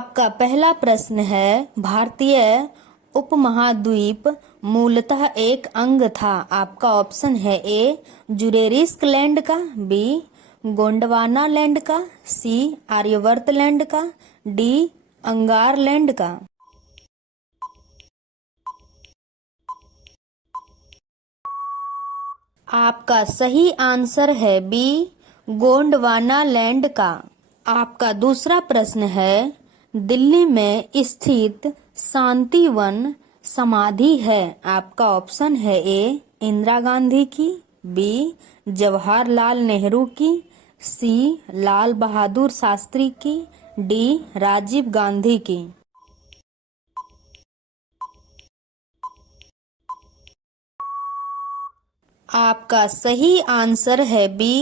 आपका पहला प्रश्न है, भारतीय उपमहाद्वीप मूलतः एक अंग था। आपका ऑप्शन है ए जुरेरिस्क लैंड का, बी गोंडवाना लैंड का, सी आर्यवर्त लैंड का, डी अंगार लैंड का। आपका सही आंसर है बी गोंडवाना लैंड का। आपका दूसरा प्रश्न है, दिल्ली में स्थित शांतिवन समाधि है। आपका ऑप्शन है ए इंदिरा गांधी की, बी जवाहरलाल नेहरू की, सी लाल बहादुर शास्त्री की, डी राजीव गांधी की। आपका सही आंसर है बी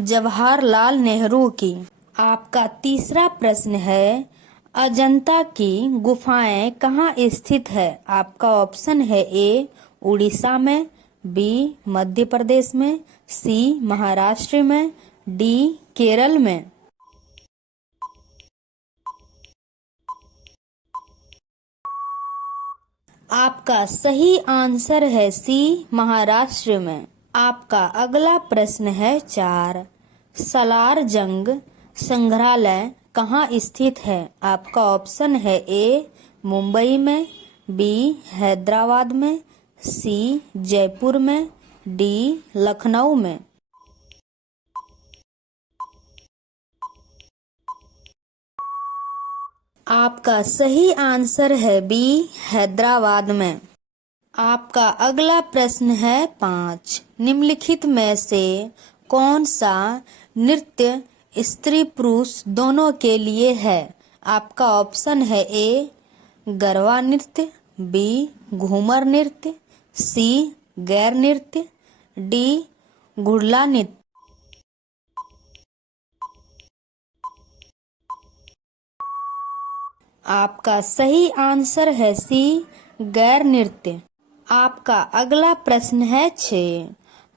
जवाहरलाल नेहरू की। आपका तीसरा प्रश्न है, अजंता की गुफाएं कहाँ स्थित है। आपका ऑप्शन है ए उड़ीसा में, बी मध्य प्रदेश में, सी महाराष्ट्र में, डी केरल में। आपका सही आंसर है सी महाराष्ट्र में। आपका अगला प्रश्न है 4, सलार जंग संग्रहालय कहाँ स्थित है। आपका ऑप्शन है ए मुंबई में, बी हैदराबाद में, सी जयपुर में, डी लखनऊ में। आपका सही आंसर है बी हैदराबाद में। आपका अगला प्रश्न है 5, निम्नलिखित में से कौन सा नृत्य स्त्री पुरुष दोनों के लिए है। आपका ऑप्शन है ए गरबा नृत्य, बी घूमर नृत्य, सी गैर नृत्य, डी घुड़ला नृत्य। आपका सही आंसर है सी गैर नृत्य। आपका अगला प्रश्न है 6,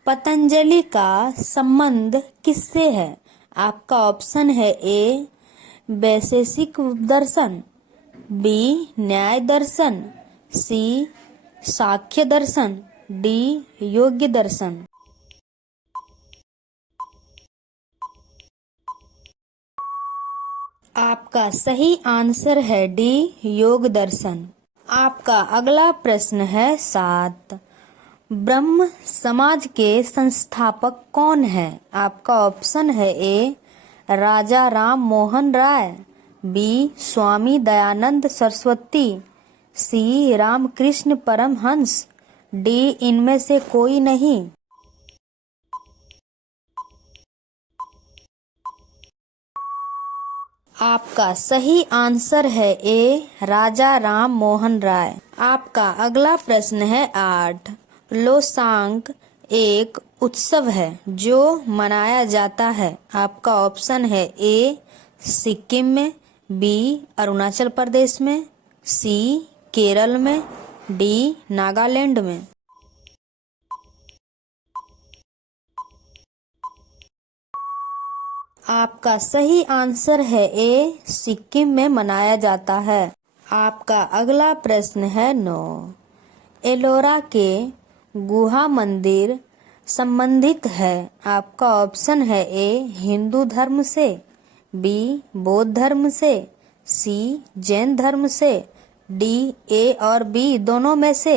पतंजलि का संबंध किससे है। आपका ऑप्शन है ए वैशेषिक दर्शन, बी न्याय दर्शन, सी सांख्य दर्शन, डी योग्य दर्शन। आपका सही आंसर है डी योग दर्शन। आपका अगला प्रश्न है 7, ब्रह्म समाज के संस्थापक कौन है। आपका ऑप्शन है ए राजा राम मोहन राय, बी स्वामी दयानंद सरस्वती, सी रामकृष्ण परमहंस, डी इनमें से कोई नहीं। आपका सही आंसर है ए राजा राम मोहन राय। आपका अगला प्रश्न है 8, लोसांग एक उत्सव है जो मनाया जाता है। आपका ऑप्शन है ए सिक्किम में, बी अरुणाचल प्रदेश में, सी केरल में, डी नागालैंड में। आपका सही आंसर है ए सिक्किम में मनाया जाता है। आपका अगला प्रश्न है 9, एलोरा के गुहा मंदिर संबंधित है। आपका ऑप्शन है ए हिंदू धर्म से, बी बौद्ध धर्म से, सी जैन धर्म से, डी ए और बी दोनों में से।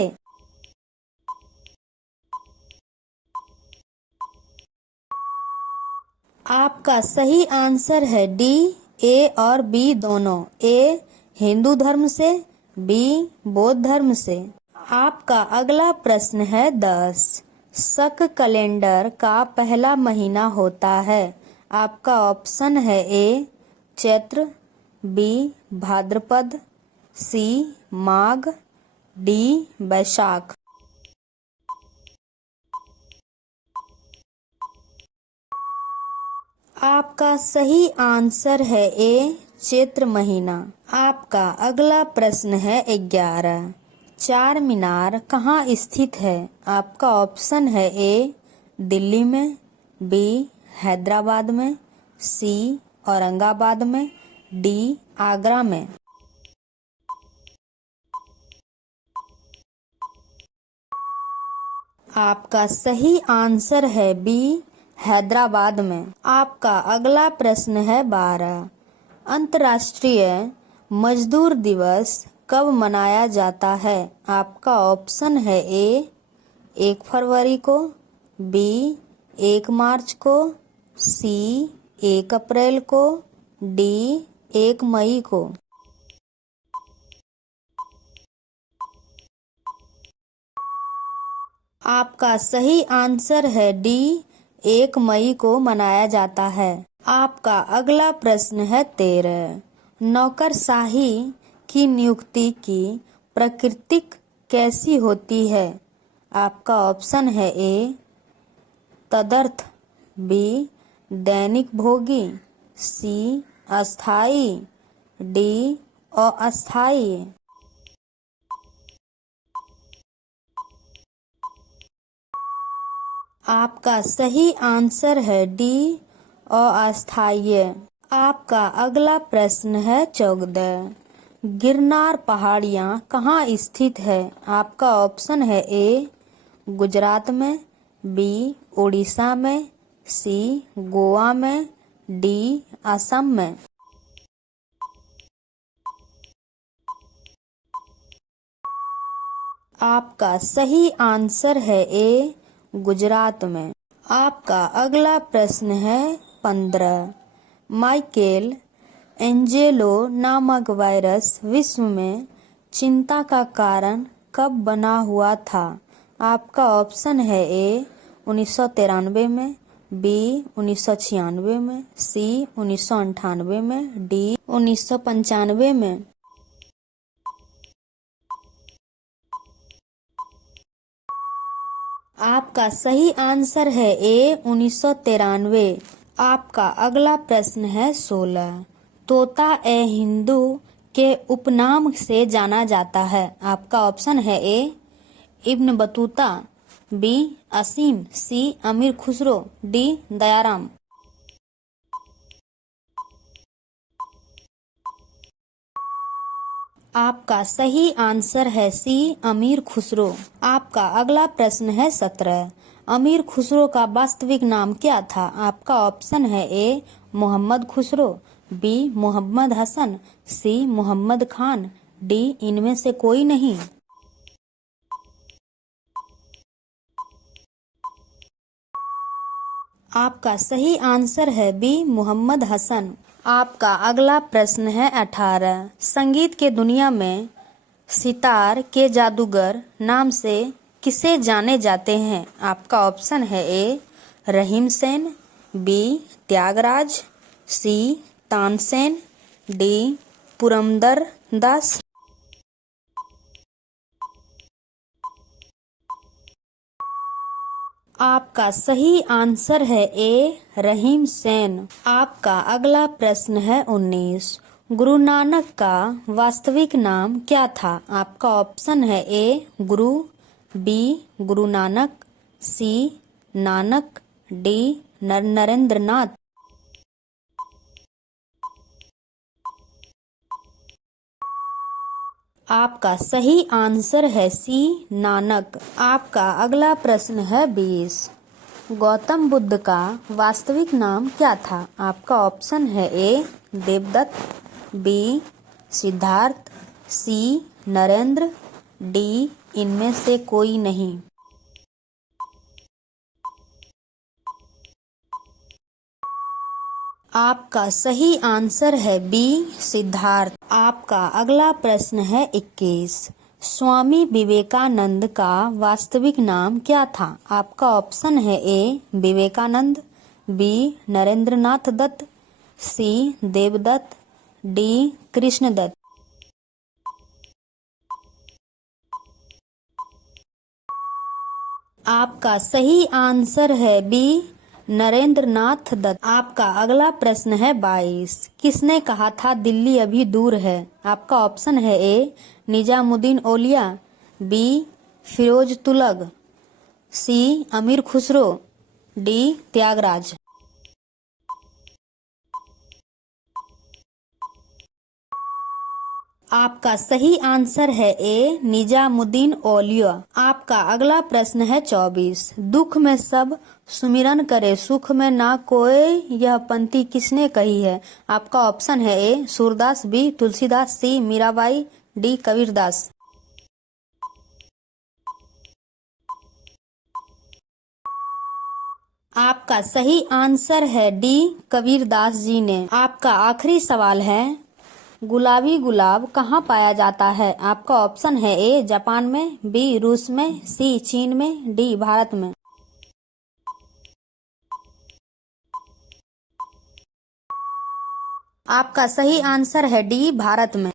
आपका सही आंसर है डी ए और बी दोनों, ए हिंदू धर्म से, बी बौद्ध धर्म से। आपका अगला प्रश्न है 10, शक कैलेंडर का पहला महीना होता है। आपका ऑप्शन है ए चैत्र, बी भाद्रपद, सी माघ, डी वैशाख। आपका सही आंसर है ए चैत्र महीना। आपका अगला प्रश्न है 11, चार मीनार कहाँ स्थित है। आपका ऑप्शन है ए दिल्ली में, बी हैदराबाद में, सी औरंगाबाद में, डी आगरा में। आपका सही आंसर है बी, हैदराबाद में। आपका अगला प्रश्न है 12। अंतर्राष्ट्रीय मजदूर दिवस कब मनाया जाता है? आपका ऑप्शन है ए 1 फरवरी को, बी 1 मार्च को, सी 1 अप्रैल को, डी 1 मई को। आपका सही आंसर है डी 1 मई को मनाया जाता है। आपका अगला प्रश्न है 13। नौकरशाही की नियुक्ति की प्रकृति कैसी होती है? आपका ऑप्शन है ए तदर्थ, बी दैनिक भोगी, सी अस्थाई, डी अस्थाई। आपका सही आंसर है डी अस्थायी। आपका अगला प्रश्न है 14। गिरनार पहाड़ियाँ कहाँ स्थित है? आपका ऑप्शन है ए गुजरात में, बी उड़ीसा में, सी गोवा में, डी असम में। आपका सही आंसर है ए गुजरात में। आपका अगला प्रश्न है 15। माइकेल एंजेलो नामक वायरस विश्व में चिंता का कारण कब बना हुआ था? आपका ऑप्शन है ए 1993 में, बी 1996 में, सी 1998 में, डी 1995 में। आपका सही आंसर है ए 1993। आपका अगला प्रश्न है 16। तोता ए हिंदू के उपनाम से जाना जाता है। आपका ऑप्शन है ए इब्न बतूता, बी असीम, सी अमीर खुसरो, डी दयाराम। आपका सही आंसर है सी अमीर खुसरो। आपका अगला प्रश्न है 17। अमीर खुसरो का वास्तविक नाम क्या था? आपका ऑप्शन है ए मोहम्मद खुसरो, बी मोहम्मद हसन, सी मोहम्मद खान, डी इनमें से कोई नहीं। आपका सही आंसर है बी मोहम्मद हसन। आपका अगला प्रश्न है 18। संगीत के दुनिया में सितार के जादूगर नाम से किसे जाने जाते हैं? आपका ऑप्शन है ए रहीम सेन, बी त्यागराज, सी तानसेन, डी पुरंदर दास। आपका सही आंसर है ए रहीम सेन। आपका अगला प्रश्न है 19। गुरु नानक का वास्तविक नाम क्या था? आपका ऑप्शन है ए गुरु, बी गुरु नानक, सी नानक, डी नरेंद्र नाथ। आपका सही आंसर है सी नानक। आपका अगला प्रश्न है 20। गौतम बुद्ध का वास्तविक नाम क्या था? आपका ऑप्शन है ए देवदत्त, बी सिद्धार्थ, सी नरेंद्र, डी इनमें से कोई नहीं। आपका सही आंसर है बी सिद्धार्थ। आपका अगला प्रश्न है 21। स्वामी विवेकानंद का वास्तविक नाम क्या था? आपका ऑप्शन है ए विवेकानंद, बी नरेंद्रनाथ दत्त, सी देवदत्त, डी कृष्णदत्त। आपका सही आंसर है बी नरेंद्रनाथ दत्त। आपका अगला प्रश्न है 22। किसने कहा था दिल्ली अभी दूर है? आपका ऑप्शन है ए निजामुद्दीन औलिया, बी फिरोज तुगलक, सी अमीर खुसरो, डी त्यागराज। आपका सही आंसर है ए, निजामुद्दीन औलिया। आपका अगला प्रश्न है 24। दुख में सब सुमिरन करे, सुख में ना कोई, यह पंक्ति किसने कही है? आपका ऑप्शन है ए, सूरदास, बी, तुलसीदास, सी, मीराबाई, डी, कबीरदास। आपका सही आंसर है डी, कबीरदास जी ने। आपका आखिरी सवाल है, गुलाबी गुलाब कहाँ पाया जाता है? आपका ऑप्शन है ए, जापान में, बी, रूस में, सी, चीन में, डी, भारत में। आपका सही आंसर है डी, भारत में।